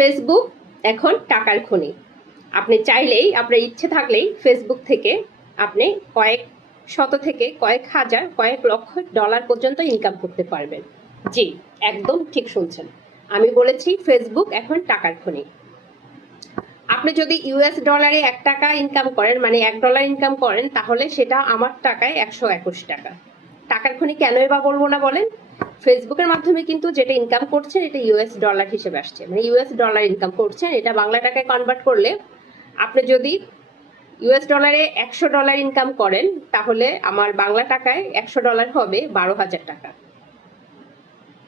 Facebook এখন টাকার খনি। আপনি চাইলেই, আপনার ইচ্ছে থাকলেই ফেসবুক থেকে আপনি কয়েক শত থেকে কয়েক হাজার, কয়েক লক্ষ ডলার পর্যন্ত ইনকাম করতে পারবেন। জি, একদম ঠিক শুনছেন। আমি বলেছি ফেসবুক এখন টাকার খনি। আপনি যদি ইউএস ডলারে এক টাকা ইনকাম করেন মানে এক ডলার ইনকাম করেন, তাহলে সেটা আমার টাকায় একশো একুশ টাকা। টাকার খনি কেনই বা বলব না বলেন? ফেসবুকের মাধ্যমে কিন্তু যেটা ইনকাম করছেন এটা ইউএস ডলার হিসেবে আসছে। মানে ইউএস ডলার ইনকাম করছেন এটা বাংলা টাকায় কনভার্ট করলে আপনি যদি ইউএস ডলারে একশো ডলার ইনকাম করেন, তাহলে আমার বাংলা টাকায় একশো ডলার হবে বারো হাজার টাকা।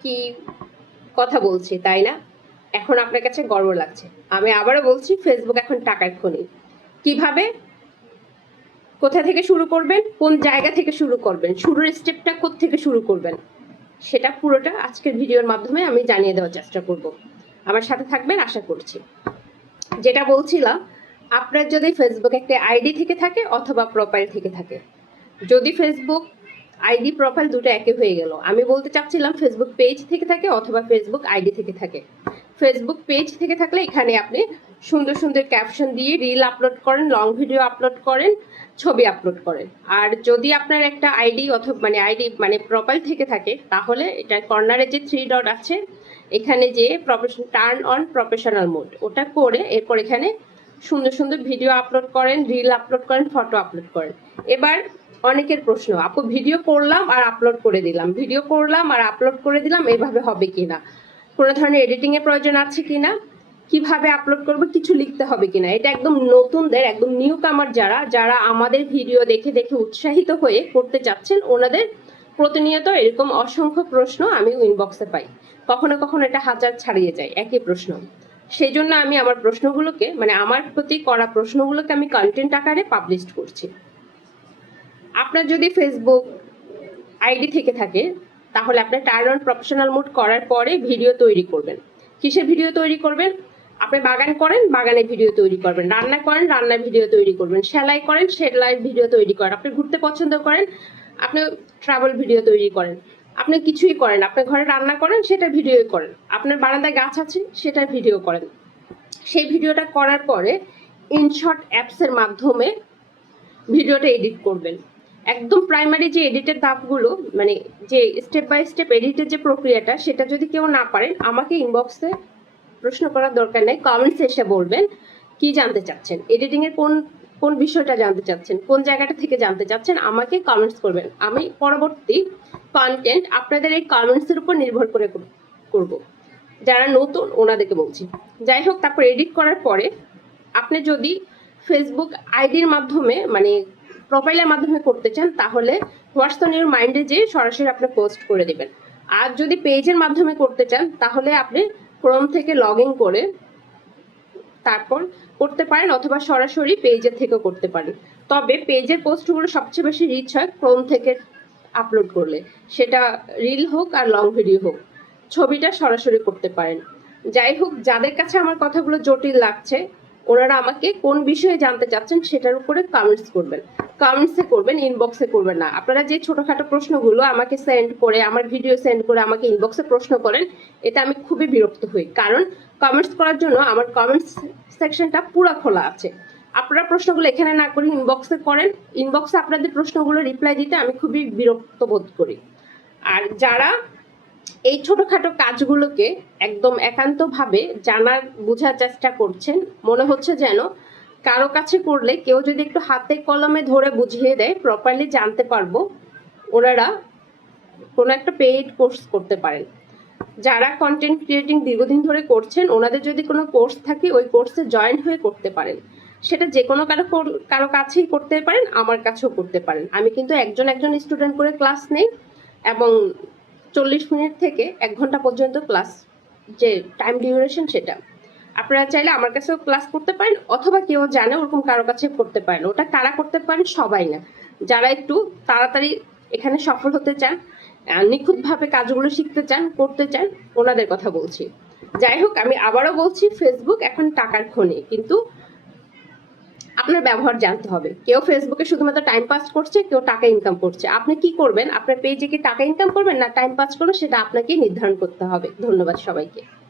কি কথা বলছি, তাই না? এখন আপনার কাছে গর্ব লাগছে। আমি আবারও বলছি ফেসবুক এখন টাকায় খনি। কীভাবে? কোথা থেকে শুরু করবেন? কোন জায়গা থেকে শুরু করবেন? শুরুর স্টেপটা থেকে শুরু করবেন? সেটা পুরোটা আজকের ভিডিওর মাধ্যমে আমি জানিয়ে দেওয়ার চেষ্টা করব। আমার সাথে থাকবেন আশা করছি। যেটা বলছিলাম, আপনার যদি ফেসবুক একটা আইডি থেকে থাকে অথবা প্রোফাইল থেকে থাকে, যদি ফেসবুক আইডি প্রোফাইল দুটো একই হয়ে গেল, আমি বলতে চাচ্ছিলাম ফেসবুক পেজ থেকে থাকে অথবা ফেসবুক আইডি থেকে থাকে। ফেসবুক পেজ থেকে থাকলে এখানে আপনি সুন্দর সুন্দর ক্যাপশন দিয়ে রিল আপলোড করেন লং ভিডিও আপলোড করেন, ছবি আপলোড করেন। আর যদি আপনার একটা আইডি অথবা মানে আইডি মানে প্রোফাইল থেকে থাকে, তাহলে এটা কর্নারে যে থ্রি ডট আছে, এখানে যে profession turn on professional mode ওটা করে এরপর এখানে সুন্দর সুন্দর ভিডিও আপলোড করেন রিল আপলোড করেন ফটো আপলোড করেন। এবার অনেকের প্রশ্ন, আপু ভিডিও করলাম আর আপলোড করে দিলাম। ভিডিও করলাম আর আপলোড করে দিলাম, এভাবে হবে কিনা? কোনো ধরনের এডিটিং এর প্রয়োজন আছে কিনা? কীভাবে আপলোড করব? কিছু লিখতে হবে কিনা? এটা একদম নতুনদের, একদম নিউ কামার যারা যারা আমাদের ভিডিও দেখে দেখে উৎসাহিত হয়ে করতে চাচ্ছেন, ওনাদের প্রতিনিয়ত এরকম অসংখ্য প্রশ্ন আমি ইনবক্সে পাই। কখনো কখনো এটা হাজার ছাড়িয়ে যায়, একই প্রশ্ন। সেই জন্য আমি আমার প্রশ্নগুলোকে মানে আমার প্রতি করা প্রশ্নগুলোকে আমি কন্টেন্ট আকারে পাবলিশ করছি। আপনার যদি ফেসবুক আইডি থেকে থাকে তাহলে আপনি টার্ন অন প্রফেশনাল মোড করার পরে ভিডিও তৈরি করবেন। কিসের ভিডিও তৈরি করবেন? আপনি বাগান করেন, বাগানে ভিডিও তৈরি করবেন। রান্না করেন রান্নার ভিডিও তৈরি করবেন। সেলাই করেন, সেলাই ভিডিও তৈরি করেন। আপনি ঘুরতে পছন্দ করেন, আপনি ট্রাভেল ভিডিও তৈরি করেন। আপনি কিছুই করেন আপনি ঘরে রান্না করেন, সেটা ভিডিও করেন। আপনার বারান্দায় গাছ আছে সেটার ভিডিও করেন। সেই ভিডিওটা করার পরে ইনশর্ট অ্যাপসের মাধ্যমে ভিডিওটা এডিট করবেন। একদম প্রাইমারি যে এডিটের ধাপগুলো মানে যে স্টেপ বাই স্টেপ এডিটের যে প্রক্রিয়াটা, সেটা যদি কেউ না পারেন, আমাকে ইনবক্সে প্রশ্ন করার দরকার নেই কমেন্টস এসে বলবেন কি জানতে চাচ্ছেন এডিটিং এর কোন কোন বিষয়টা জানতে চাচ্ছেন, কোন জায়গাটা থেকে জানতে চাচ্ছেন, আমাকে কমেন্টস করবেন। আমি পরবর্তী কন্টেন্ট আপনাদের এই কমেন্টসের উপর নির্ভর করে করব। যারা নতুন, ওনাদেরকে বলছি। যাই হোক, তারপর এডিট করার পরে, আপনি যদি ফেসবুক আইডির মাধ্যমে মানে প্রোফাইলের মাধ্যমে করতে চান, তাহলে হোয়াটসঅ্যাপ ইউর মাইন্ডে যে সরাসরি আপনি পোস্ট করে দিবেন। আর যদি পেজের মাধ্যমে করতে চান, তাহলে আপনি ক্রোম থেকে লগ ইন করে তারপর করতে পারেন অথবা সরাসরি পেজের থেকেও করতে পারেন। তবে পেজের পোস্টগুলো সবচেয়ে বেশি রিচ হয় ক্রোম থেকে আপলোড করলে। সেটা রিল হোক আর লং ভিডিও হোক, ছবিটা সরাসরি করতে পারেন। যাই হোক, যাদের কাছে আমার কথাগুলো জটিল লাগছে ওনারা আমাকে কোন বিষয়ে জানতে চাচ্ছেন সেটার উপরে কমেন্টস করবেন। কমেন্টসে করবেন ইনবক্সে করবেন না। আপনারা যে ছোটখাটো প্রশ্নগুলো আমাকে সেন্ড করে, আমার ভিডিও সেন্ড করে আমাকে ইনবক্সে প্রশ্ন করেন এটা আমি খুবই বিরক্ত হই। কারণ কমেন্টস করার জন্য আমার কমেন্টস সেকশনটা পুরো খোলা আছে। আপনারা প্রশ্নগুলো এখানে না করে ইনবক্সে করেন। ইনবক্সে আপনাদের প্রশ্নগুলো রিপ্লাই দিতে আমি খুবই বিরক্ত বোধ করি। আর যারা এই ছোটখাটো কাজগুলোকে একদম একান্তভাবে জানার, বোঝার চেষ্টা করছেন। মনে হচ্ছে যেন কারও কাছে করলে কেউ যদি একটু হাতে কলমে ধরে বুঝিয়ে দেয় প্রপারলি জানতে পারব, ওনারা কোনো একটা পেইড কোর্স করতে পারেন। যারা কন্টেন্ট ক্রিয়েটিং দীর্ঘদিন ধরে করছেন, ওনাদের যদি কোনো কোর্স থাকে, ওই কোর্সে জয়েন হয়ে করতে পারেন। সেটা যে কোনো কারও কারও কাছেই করতে পারেন, আমার কাছেও করতে পারেন। আমি কিন্তু একজন একজন স্টুডেন্ট করে ক্লাস নেই এবং চল্লিশ মিনিট থেকে এক ঘণ্টা পর্যন্ত ক্লাস, যে টাইম ডিউরেশন সেটা। আপনারা চাইলে আমার কাছেও ক্লাস করতে পারেন, অথবা কেউ জানে ওরকম কারও কাছে করতে পারেন। ওটা কারা করতে পারেন সবাই না। যারা একটু তাড়াতাড়ি এখানে সফল হতে চান নিখুঁতভাবে কাজগুলো শিখতে চান, করতে চান, ওনাদের কথা বলছি। যাই হোক, আমি আবারও বলছি ফেসবুক এখন টাকার খনি। কিন্তু আপনার ব্যবহার জানতে হবে। কেউ ফেসবুকে শুধুমাত্র টাইম পাস করছে, কেউ টাকা ইনকাম করছে। আপনি কি করবেন? আপনার পেজে কি টাকা ইনকাম করবেন না টাইম পাস করবেন? সেটা আপনাকেই নির্ধারণ করতে হবে। ধন্যবাদ সবাইকে।